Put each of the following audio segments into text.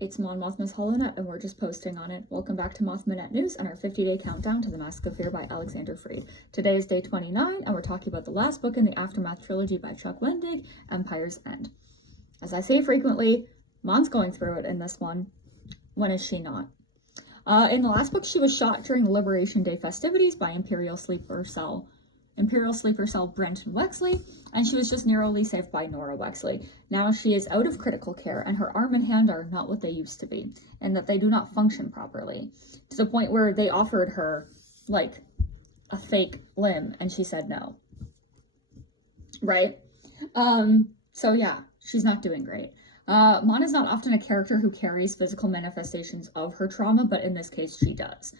It's Mon Mothma's HoloNet, and we're just posting on it. Welcome back to Mothmanet News and our 50-day countdown to The Mask of Fear by Alexander Freed. Today is day 29, and we're talking about the last book in the Aftermath trilogy by Chuck Wendig, Empire's End. As I say frequently, Mon's going through it in this one. When is she not? In the last book, she was shot during the Liberation Day festivities by Imperial Sleeper Cell Brenton Wexley, and she was just narrowly saved by Nora Wexley. Now she is out of critical care, and her arm and hand are not what they used to be, and that they do not function properly, to the point where they offered her, like, a fake limb, and she said no. Right? So yeah, she's not doing great. Mon is not often a character who carries physical manifestations of her trauma, but in this case, she does.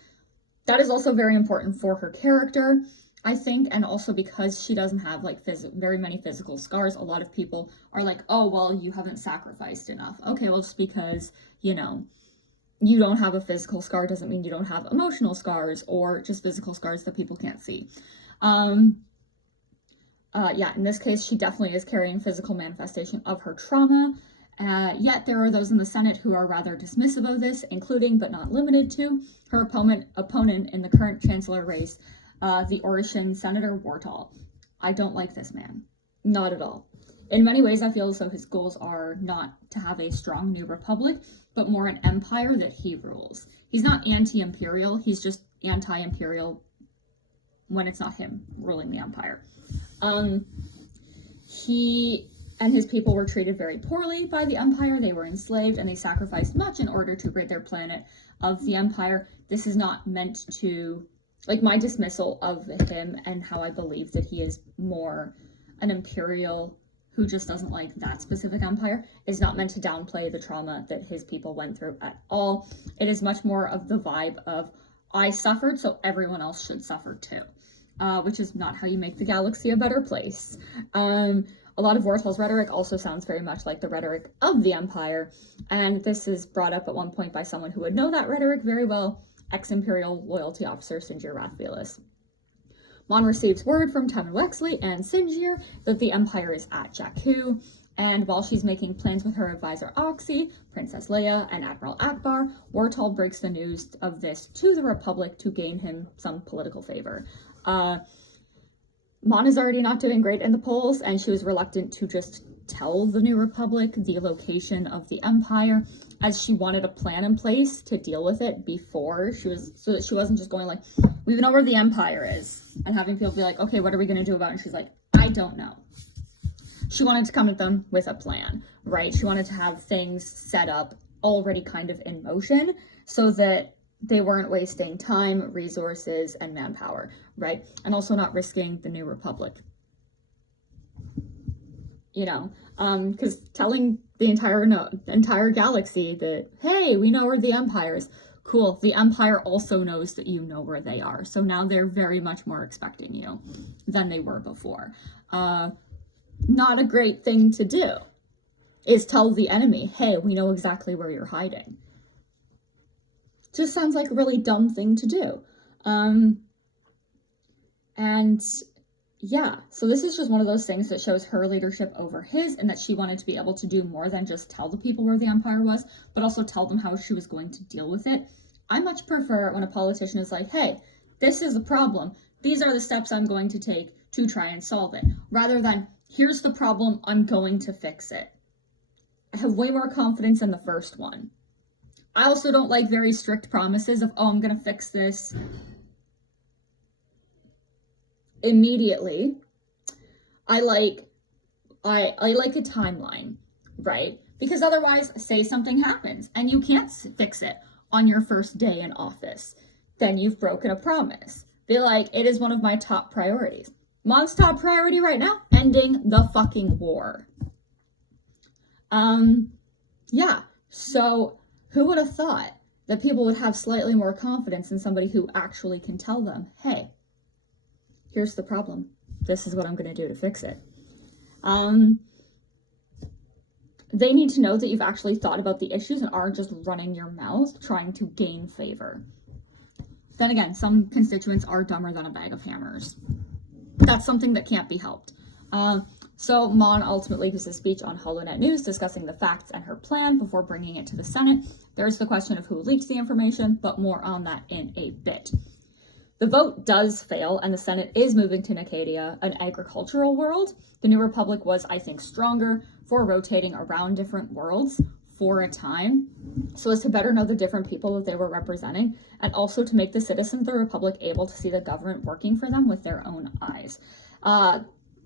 That is also very important for her character, I think, and also because she doesn't have, like, very many physical scars. A lot of people are like, oh, well, you haven't sacrificed enough. Okay, well, just because, you know, you don't have a physical scar doesn't mean you don't have emotional scars or just physical scars that people can't see. Yeah, in this case, she definitely is carrying physical manifestation of her trauma. Yet there are those in the Senate who are rather dismissive of this, including, but not limited to, her opponent in the current chancellor race, the Orishan Senator Wartall. I don't like this man. Not at all. In many ways, I feel as though his goals are not to have a strong new republic, but more an empire that he rules. He's not anti-imperial, he's just anti-imperial when it's not him ruling the empire. He and his people were treated very poorly by the Empire. They were enslaved, and they sacrificed much in order to rid their planet of the Empire. This is not meant to, like, my dismissal of him and how I believe that he is more an Imperial who just doesn't like that specific Empire is not meant to downplay the trauma that his people went through at all. It is much more of the vibe of, I suffered, so everyone else should suffer too. Which is not how you make the galaxy a better place. A lot of Wartall's rhetoric also sounds very much like the rhetoric of the Empire, and this is brought up at one point by someone who would know that rhetoric very well, ex-Imperial loyalty officer Sinjir Rathvelis. Mon receives word from Temmin Wexley and Sinjir that the Empire is at Jakku, and while she's making plans with her advisor Oxy, Princess Leia, and Admiral Akbar, Wartall breaks the news of this to the Republic to gain him some political favor. Mon is already not doing great in the polls, and she was reluctant to just tell the New Republic the location of the Empire, as she wanted a plan in place to deal with it before so that she wasn't just going like, we know where the Empire is, and having people be like, okay, what are we going to do about it? And she's like, I don't know. She wanted to come at them with a plan, right? She wanted to have things set up already kind of in motion so that they weren't wasting time, resources, and manpower, right? And also not risking the New Republic. You know, because telling the entire galaxy that, hey, we know where the Empire is, cool. The Empire also knows that you know where they are. So now they're very much more expecting you than they were before. Not a great thing to do is tell the enemy, hey, we know exactly where you're hiding. Just sounds like a really dumb thing to do. And yeah, so this is just one of those things that shows her leadership over his, and that she wanted to be able to do more than just tell the people where the Empire was, but also tell them how she was going to deal with it. I much prefer when a politician is like, hey, this is the problem. These are the steps I'm going to take to try and solve it, rather than, here's the problem, I'm going to fix it. I have way more confidence in the first one. I also don't like very strict promises of, oh, I'm going to fix this immediately. I like a timeline, right? Because otherwise, say something happens and you can't fix it on your first day in office. Then you've broken a promise. Be like, it is one of my top priorities. Mon's top priority right now, ending the fucking war. Yeah, so who would have thought that people would have slightly more confidence in somebody who actually can tell them, hey, here's the problem. This is what I'm going to do to fix it. They need to know that you've actually thought about the issues and aren't just running your mouth trying to gain favor. Then again, some constituents are dumber than a bag of hammers. That's something that can't be helped. So Mon ultimately gives a speech on HoloNet News discussing the facts and her plan before bringing it to the Senate. There's the question of who leaked the information, but more on that in a bit. The vote does fail, and the Senate is moving to Nicadia, an agricultural world. The New Republic was, I think, stronger for rotating around different worlds for a time, so as to better know the different people that they were representing, and also to make the citizens of the Republic able to see the government working for them with their own eyes.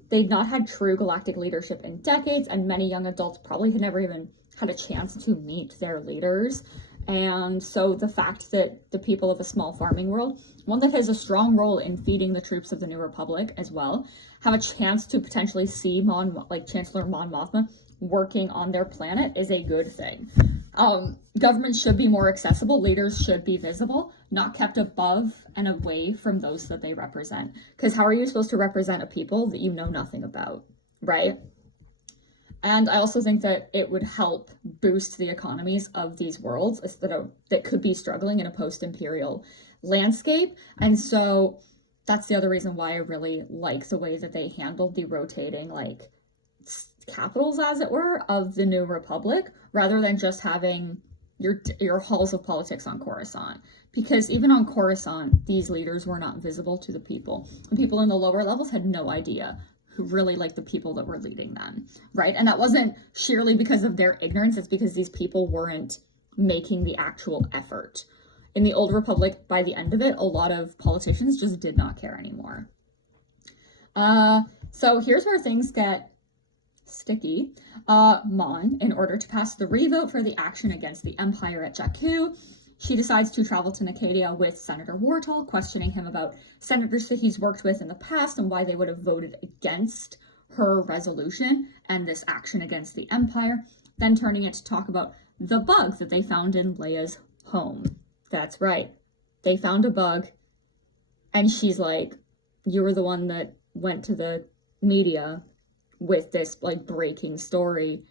They'd not had true galactic leadership in decades, and many young adults probably had never even had a chance to meet their leaders. And so the fact that the people of a small farming world, one that has a strong role in feeding the troops of the New Republic as well, have a chance to potentially see Chancellor Mon Mothma working on their planet is a good thing. Governments should be more accessible, leaders should be visible, not kept above and away from those that they represent. Because how are you supposed to represent a people that you know nothing about, right? And I also think that it would help boost the economies of these worlds that could be struggling in a post-imperial landscape. And so that's the other reason why I really like the way that they handled the rotating, capitals, as it were, of the New Republic, rather than just having your halls of politics on Coruscant. Because even on Coruscant, these leaders were not visible to the people. The people in the lower levels had no idea who really liked the people that were leading them, right? And that wasn't sheerly because of their ignorance, it's because these people weren't making the actual effort. In the Old Republic, by the end of it, a lot of politicians just did not care anymore. So here's where things get sticky. Mon, in order to pass the revote for the action against the Empire at Jakku, she decides to travel to Nicadia with Senator Wartall, questioning him about senators that he's worked with in the past and why they would have voted against her resolution and this action against the Empire, then turning it to talk about the bug that they found in Leia's home. That's right. They found a bug, and she's like, you were the one that went to the media with this, breaking story.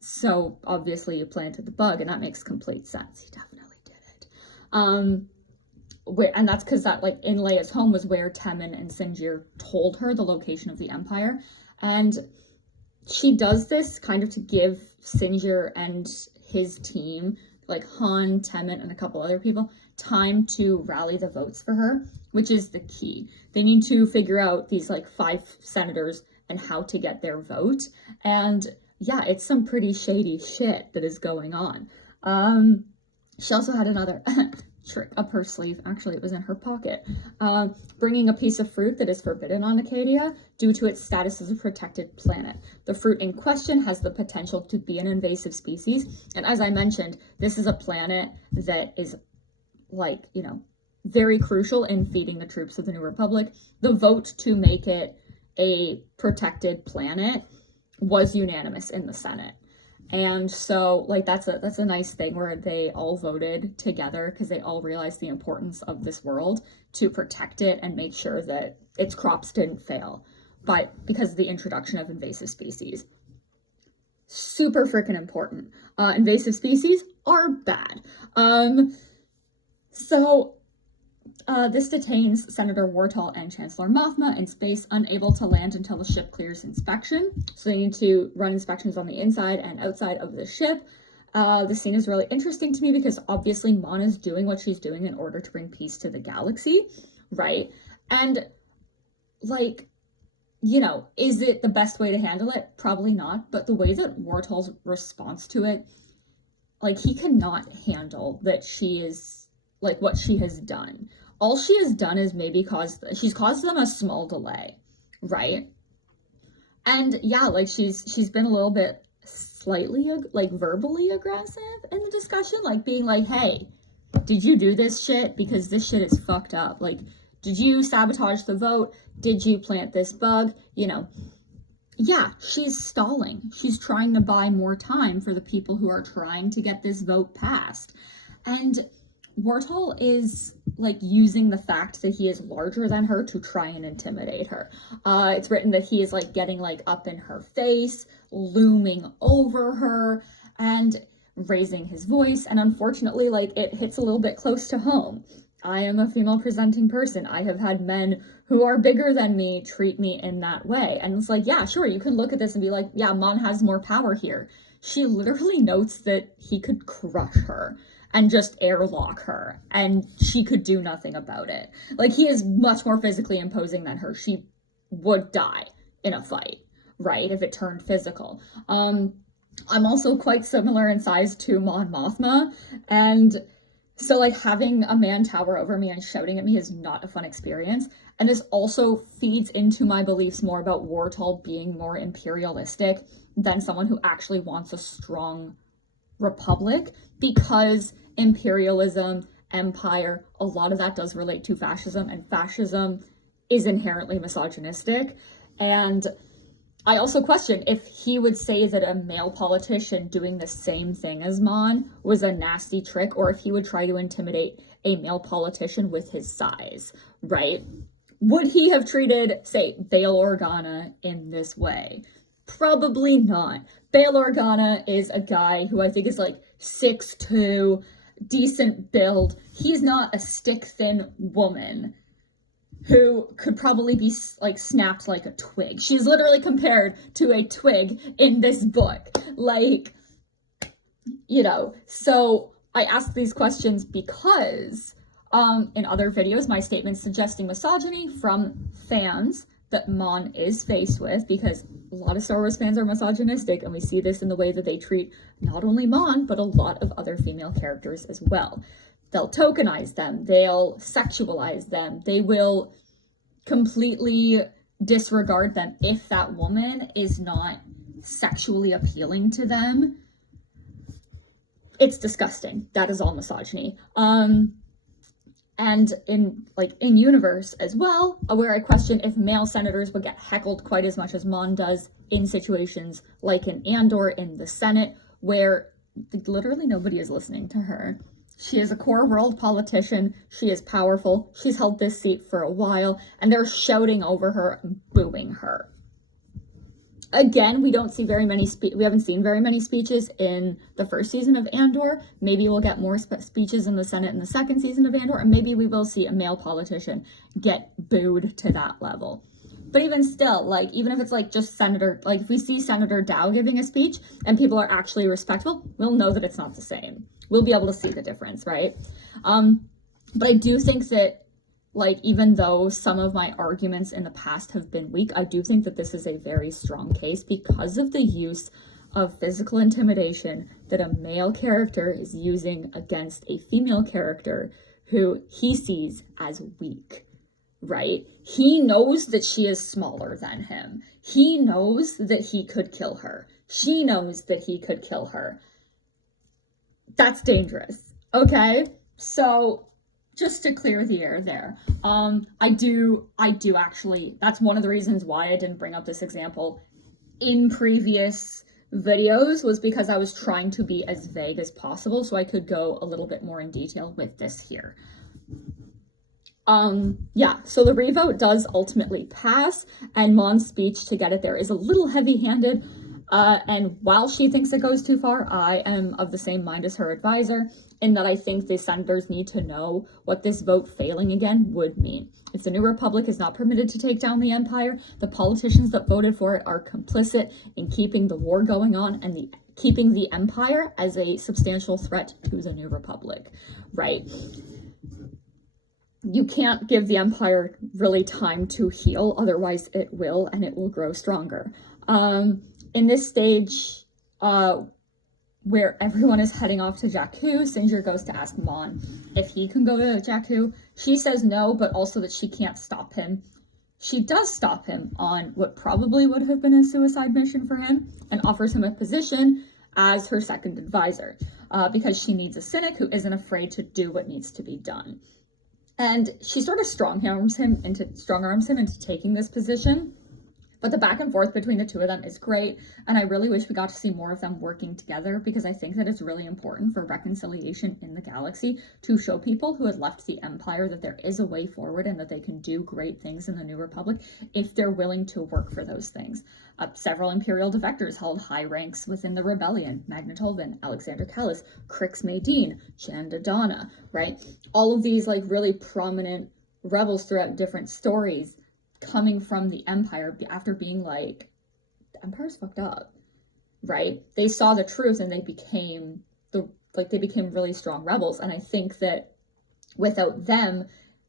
So obviously you planted the bug, and that makes complete sense. He definitely did it. And that's because that, in Leia's home was where Temin and Sinjir told her the location of the Empire. And she does this kind of to give Sinjir and his team, Han, Temin, and a couple other people, time to rally the votes for her, which is the key. They need to figure out these, 5 senators and how to get their vote. And yeah, it's some pretty shady shit that is going on. She also had another trick up her sleeve. Actually, it was in her pocket. Bringing a piece of fruit that is forbidden on Acadia due to its status as a protected planet. The fruit in question has the potential to be an invasive species. And as I mentioned, this is a planet that is very crucial in feeding the troops of the New Republic. The vote to make it a protected planet was unanimous in the Senate. And so that's a nice thing where they all voted together because they all realized the importance of this world to protect it and make sure that its crops didn't fail because of the introduction of invasive species. Super freaking important. Invasive species are bad. This detains Senator Wartall and Chancellor Mothma in space, unable to land until the ship clears inspection. So they need to run inspections on the inside and outside of the ship. The scene is really interesting to me because obviously Mon is doing what she's doing in order to bring peace to the galaxy, right? And is it the best way to handle it? Probably not. But the way that Wartall's response to it, he cannot handle that she is what she has done. All she has done is she's caused them a small delay, right? And yeah, she's been a little bit slightly verbally aggressive in the discussion, being hey, did you do this shit? Because this shit is fucked up. Did you sabotage the vote? Did you plant this bug? Yeah, she's stalling. She's trying to buy more time for the people who are trying to get this vote passed. And Wartall is using the fact that he is larger than her to try and intimidate her. It's written that he is getting up in her face, looming over her, and raising his voice. And unfortunately, it hits a little bit close to home. I am a female presenting person. I have had men who are bigger than me treat me in that way. And it's like, yeah, sure, you can look at this and be like, yeah, Mon has more power here. She literally notes that he could crush her and just airlock her, and she could do nothing about it. Like, he is much more physically imposing than her. She would die in a fight, right, if it turned physical. I'm also quite similar in size to Mon Mothma, and so, like, having a man tower over me and shouting at me is not a fun experience. And this also feeds into my beliefs more about Wartol being more imperialistic than someone who actually wants a strong republic, because imperialism, empire, a lot of that does relate to fascism, and fascism is inherently misogynistic. And I also question if he would say that a male politician doing the same thing as Mon was a nasty trick, or if he would try to intimidate a male politician with his size, right? Would he have treated, say, Bail Organa in this way? Probably not. Bail Organa is a guy who I think is like 6'2", decent build. He's not a stick-thin woman who could probably be like snapped like a twig. She's literally compared to a twig in this book. Like, you know, so I ask these questions because in other videos, my statements suggesting misogyny from fans that Mon is faced with, because a lot of Star Wars fans are misogynistic, and we see this in the way that they treat not only Mon, but a lot of other female characters as well. They'll tokenize them, they'll sexualize them, they will completely disregard them if that woman is not sexually appealing to them. It's disgusting. That is all misogyny. And in universe as well, where I question if male senators would get heckled quite as much as Mon does in situations like in Andor in the Senate, where literally nobody is listening to her. She is a core world politician. She is powerful. She's held this seat for a while, and they're shouting over her and booing her. Again, we haven't seen very many speeches in the first season of Andor. Maybe we'll get more speeches in the Senate in the second season of Andor, and maybe we will see a male politician get booed to that level. But even still, like, even if it's like just if we see Senator Dow giving a speech and people are actually respectful, we'll know that it's not the same. We'll be able to see the difference, right? But I do think that, like, even though some of my arguments in the past have been weak, I do think that this is a very strong case because of the use of physical intimidation that a male character is using against a female character who he sees as weak, right? He knows that she is smaller than him. He knows that he could kill her. She knows that he could kill her. That's dangerous, okay? So just to clear the air there, I do actually, that's one of the reasons why I didn't bring up this example in previous videos, was because I was trying to be as vague as possible so I could go a little bit more in detail with this here. Yeah, so the revote does ultimately pass, and Mon's speech to get it there is a little heavy-handed, and while she thinks it goes too far, I am of the same mind as her advisor, in that I think the senators need to know what this vote failing again would mean. If the New Republic is not permitted to take down the Empire, the politicians that voted for it are complicit in keeping the war going on and keeping the Empire as a substantial threat to the New Republic, right? You can't give the Empire really time to heal, otherwise it will, and it will grow stronger. In this stage, where everyone is heading off to Jakku, Singer goes to ask Mon if he can go to Jakku. She says no, but also that she can't stop him. She does stop him on what probably would have been a suicide mission for him, and offers him a position as her second advisor, because she needs a cynic who isn't afraid to do what needs to be done. And she sort of strong arms him into taking this position, But the back and forth between the two of them is great, and I really wish we got to see more of them working together, because I think that it's really important for reconciliation in the galaxy to show people who had left the Empire that there is a way forward and that they can do great things in the New Republic if they're willing to work for those things. Several Imperial defectors held high ranks within the rebellion: Magna Tolvin, Alexander Callis, Crix Maydeen, Jan Dodonna, right? All of these like really prominent rebels throughout different stories coming from the Empire after being like, the Empire's fucked up, right? They saw the truth and they became really strong rebels. And I think that without them,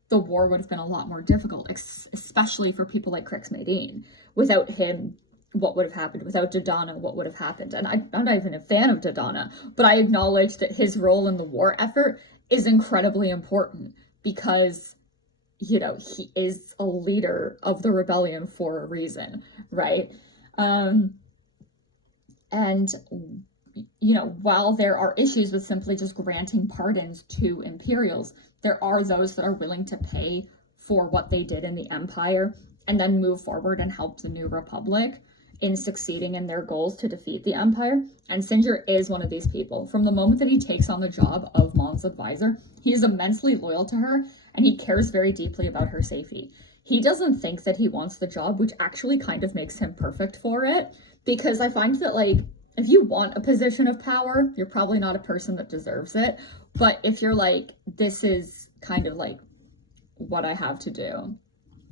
the war would have been a lot more difficult, especially for people like Crix Maydeen. Without him, what would have happened? Without Dodonna, what would have happened? And I'm not even a fan of Dodonna, but I acknowledge that his role in the war effort is incredibly important, because you know, he is a leader of the rebellion for a reason, right? And, you know, while there are issues with simply just granting pardons to Imperials, there are those that are willing to pay for what they did in the Empire and then move forward and help the New Republic in succeeding in their goals to defeat the Empire. And Sinjir is one of these people. From the moment that he takes on the job of Mon's advisor, he is immensely loyal to her, and he cares very deeply about her safety. He doesn't think that he wants the job, which actually kind of makes him perfect for it, because I find that, like, if you want a position of power, you're probably not a person that deserves it. But if you're like, this is kind of like what I have to do,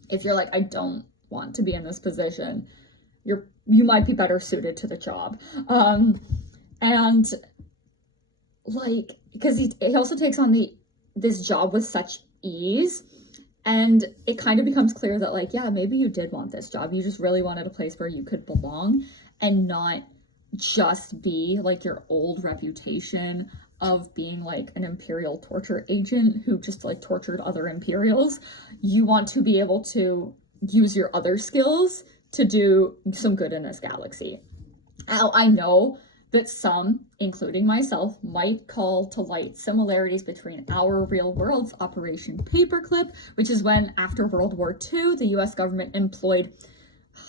if you're like, I don't want to be in this position, you might be better suited to the job. And like, because he also takes on this job with such ease, and it kind of becomes clear that, like, yeah, maybe you did want this job, you just really wanted a place where you could belong and not just be like your old reputation of being like an Imperial torture agent who just like tortured other Imperials. You want to be able to use your other skills to do some good in this galaxy. Now, I know that some, including myself, might call to light similarities between our real world's Operation Paperclip, which is when, after World War II, the US government employed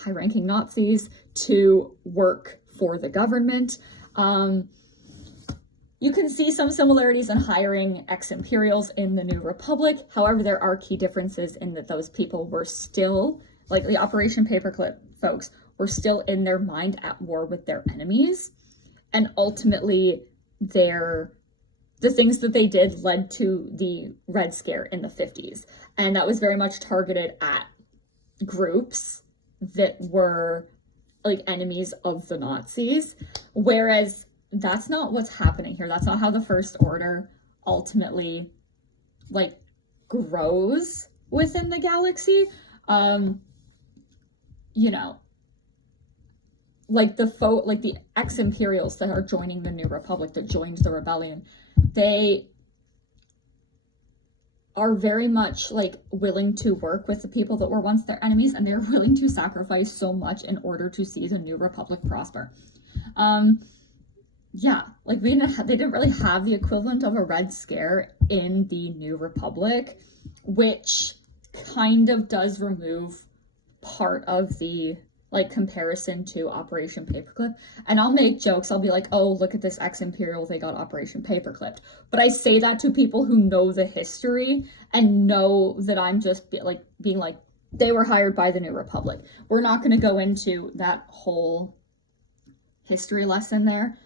high-ranking Nazis to work for the government. You can see some similarities in hiring ex-Imperials in the New Republic. However, there are key differences in that those people were still, like the Operation Paperclip folks, were still in their mind at war with their enemies. And ultimately, the things that they did led to the Red Scare in the 50s. And that was very much targeted at groups that were like enemies of the Nazis. Whereas that's not what's happening here. That's not how the First Order ultimately like grows within the galaxy. You know, like the ex-Imperials that are joining the New Republic, that joined the rebellion, they are very much like willing to work with the people that were once their enemies, and they're willing to sacrifice so much in order to see the New Republic prosper. Yeah, like they didn't really have the equivalent of a Red Scare in the New Republic, which kind of does remove part of the like comparison to Operation Paperclip. And I'll make jokes. I'll be like, oh, look at this ex-Imperial, they got Operation Paperclipped. But I say that to people who know the history and know that I'm just being like, they were hired by the New Republic. We're not going to go into that whole history lesson there.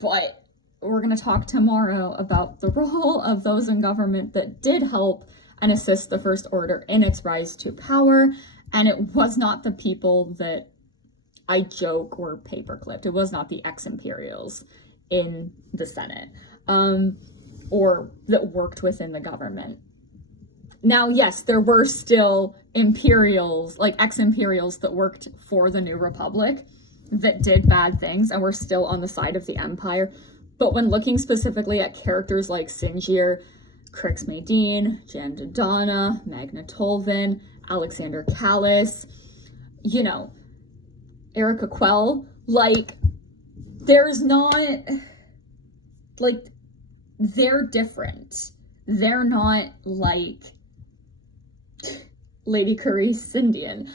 But we're going to talk tomorrow about the role of those in government that did help and assist the First Order in its rise to power. And it was not the people that I joke were paperclipped. It was not the ex-Imperials in the Senate, or that worked within the government. Now, yes, there were still Imperials, like ex-Imperials that worked for the New Republic that did bad things and were still on the side of the Empire. But when looking specifically at characters like Sinjir, Crix Maydeen, Jan Dodonna, Magna Tolvin, Alexander Callis, you know, Erica Quell, like, there's not, like, they're different. They're not like Lady Carice Sindian.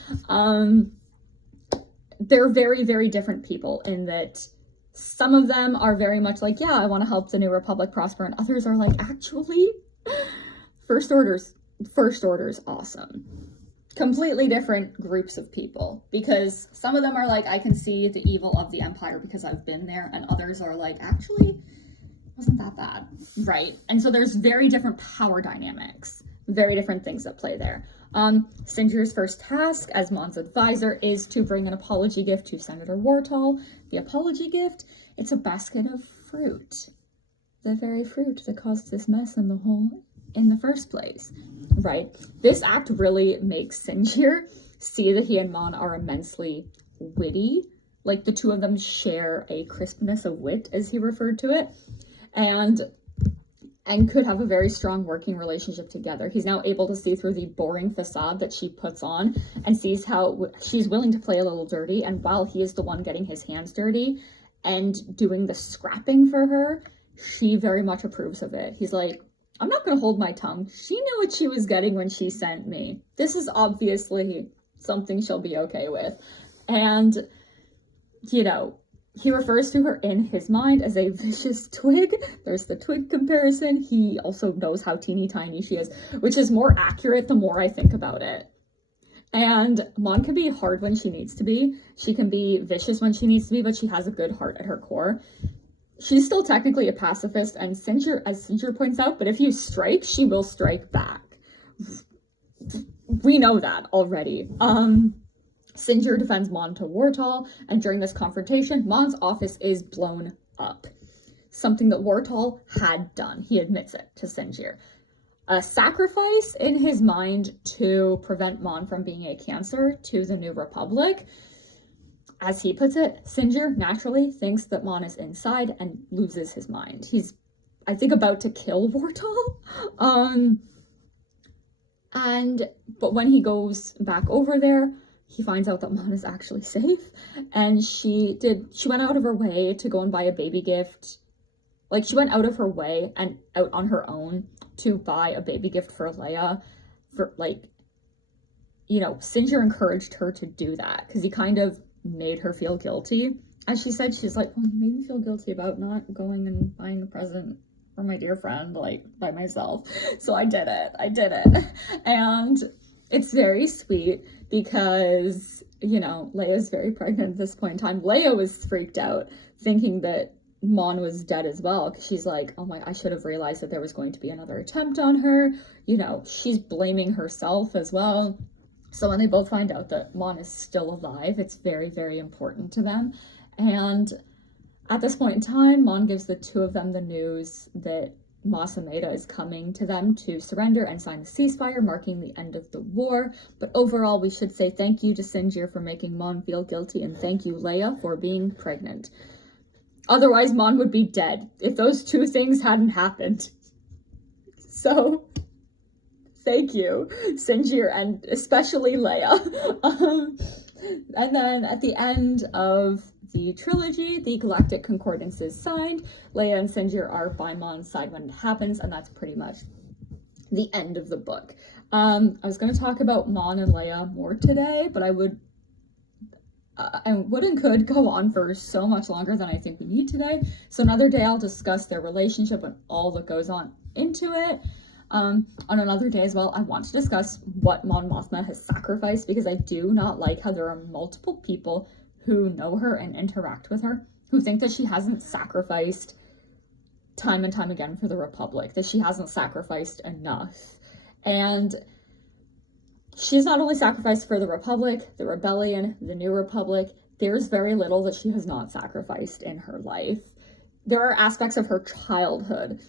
They're very, very different people in that some of them are very much like, yeah, I want to help the New Republic prosper, and others are like, actually, First Order's awesome. Completely different groups of people, because some of them are like, I can see the evil of the Empire because I've been there, and others are like, actually, wasn't that bad, right? And so there's very different power dynamics, very different things that play there. Singier's first task as Mon's advisor is to bring an apology gift to Senator Wartall. The apology gift, it's a basket of fruit. The very fruit that caused this mess in the first place, right? This act really makes Singier see that he and Mon are immensely witty. Like, the two of them share a crispness of wit, as he referred to it, and could have a very strong working relationship together. He's now able to see through the boring facade that she puts on and sees how she's willing to play a little dirty, and while he is the one getting his hands dirty and doing the scrapping for her, she very much approves of it. He's like, I'm not going to hold my tongue. She knew what she was getting when she sent me. This is obviously something she'll be okay with. And, you know, he refers to her in his mind as a vicious twig. There's the twig comparison. He also knows how teeny tiny she is, which is more accurate the more I think about it. And Mon can be hard when she needs to be. She can be vicious when she needs to be, but she has a good heart at her core. She's still technically a pacifist, and Singier, as Singier points out, but if you strike, she will strike back. We know that already. Singier defends Mon to Wartall, and during this confrontation, Mon's office is blown up. Something that Wartall had done. He admits it to Singier. A sacrifice in his mind to prevent Mon from being a cancer to the New Republic. As he puts it, Singier naturally thinks that Mon is inside and loses his mind. He's, I think, about to kill Wartall. But when he goes back over there, he finds out that Mon is actually safe, and she went out of her way to go and buy a baby gift. Like, she went out of her way and out on her own to buy a baby gift for Leia. For, like, you know, Singier encouraged her to do that because he kind of made her feel guilty. As she said, she's like, well, you made me feel guilty about not going and buying a present for my dear friend, like, by myself. So I did it. And it's very sweet because, you know, Leia's very pregnant at this point in time. Leia was freaked out, thinking that Mon was dead as well, because she's like, oh my, I should have realized that there was going to be another attempt on her. You know, she's blaming herself as well. So when they both find out that Mon is still alive, it's very, very important to them. And at this point in time, Mon gives the two of them the news that Mas Amedda is coming to them to surrender and sign the ceasefire, marking the end of the war. But overall, we should say thank you to Singier for making Mon feel guilty, and thank you, Leia, for being pregnant. Otherwise, Mon would be dead if those two things hadn't happened. So, thank you, Singier, and especially Leia. And then at the end of the trilogy, the Galactic Concordance is signed. Leia and Singier are by Mon's side when it happens, and that's pretty much the end of the book. I was going to talk about Mon and Leia more today, but I would and could go on for so much longer than I think we need today. So another day I'll discuss their relationship and all that goes on into it. On another day as well, I want to discuss what Mon Mothma has sacrificed, because I do not like how there are multiple people who know her and interact with her who think that she hasn't sacrificed time and time again for the Republic, that she hasn't sacrificed enough. And she's not only sacrificed for the Republic, the Rebellion, the New Republic. There's very little that she has not sacrificed in her life. There are aspects of her childhood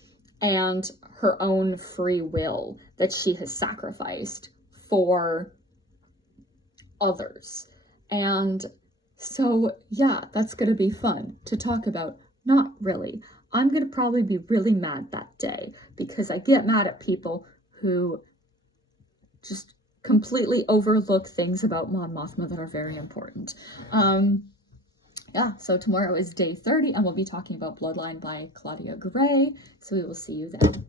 and her own free will that she has sacrificed for others. And so, yeah, that's going to be fun to talk about. Not really. I'm going to probably be really mad that day, because I get mad at people who just completely overlook things about Mon Mothma that are very important. Yeah, so tomorrow is day 30, and we'll be talking about Bloodline by Claudia Gray, so we will see you then.